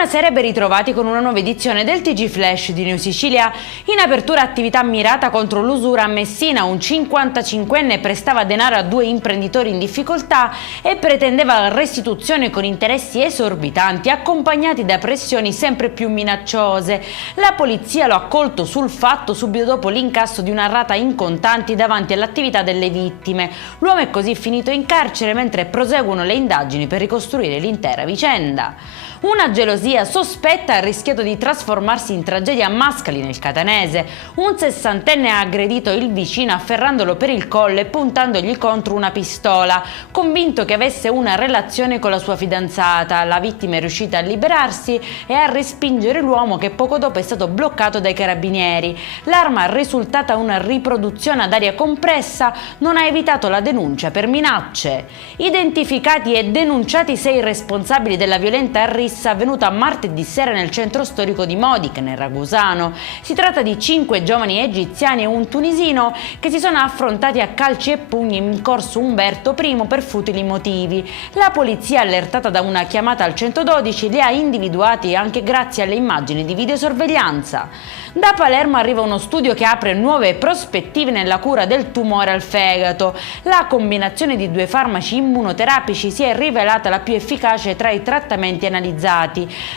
Buonasera e ben ritrovati con una nuova edizione del TG Flash di New Sicilia. In apertura attività mirata contro l'usura a Messina, un 55enne prestava denaro a due imprenditori in difficoltà e pretendeva la restituzione con interessi esorbitanti accompagnati da pressioni sempre più minacciose. La polizia lo ha colto sul fatto subito dopo l'incasso di una rata in contanti davanti all'attività delle vittime. L'uomo è così finito in carcere mentre proseguono le indagini per ricostruire l'intera vicenda. Una gelosia sospetta ha rischiato di trasformarsi in tragedia a Mascali nel Catanese. Un sessantenne ha aggredito il vicino afferrandolo per il collo e puntandogli contro una pistola, convinto che avesse una relazione con la sua fidanzata. La vittima è riuscita a liberarsi e a respingere l'uomo, che poco dopo è stato bloccato dai carabinieri. L'arma, risultata una riproduzione ad aria compressa, non ha evitato la denuncia per minacce. Identificati e denunciati 6 responsabili della violenta rissa avvenuta martedì sera nel centro storico di Modic, nel Ragusano. Si tratta di 5 giovani egiziani e un tunisino che si sono affrontati a calci e pugni in corso Umberto I per futili motivi. La polizia, allertata da una chiamata al 112, li ha individuati anche grazie alle immagini di videosorveglianza. Da Palermo arriva uno studio che apre nuove prospettive nella cura del tumore al fegato. La combinazione di 2 farmaci immunoterapici si è rivelata la più efficace tra i trattamenti analizzati.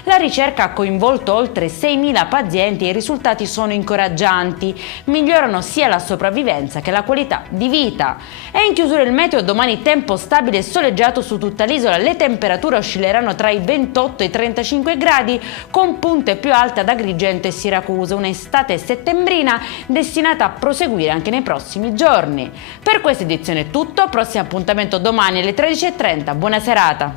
La ricerca ha coinvolto oltre 6.000 pazienti e i risultati sono incoraggianti. Migliorano sia la sopravvivenza che la qualità di vita. È in chiusura il meteo, domani tempo stabile e soleggiato su tutta l'isola. Le temperature oscilleranno tra i 28 e i 35 gradi, con punte più alte ad Agrigento e Siracusa. Un'estate settembrina destinata a proseguire anche nei prossimi giorni. Per questa edizione è tutto, prossimo appuntamento domani alle 13:30. Buona serata.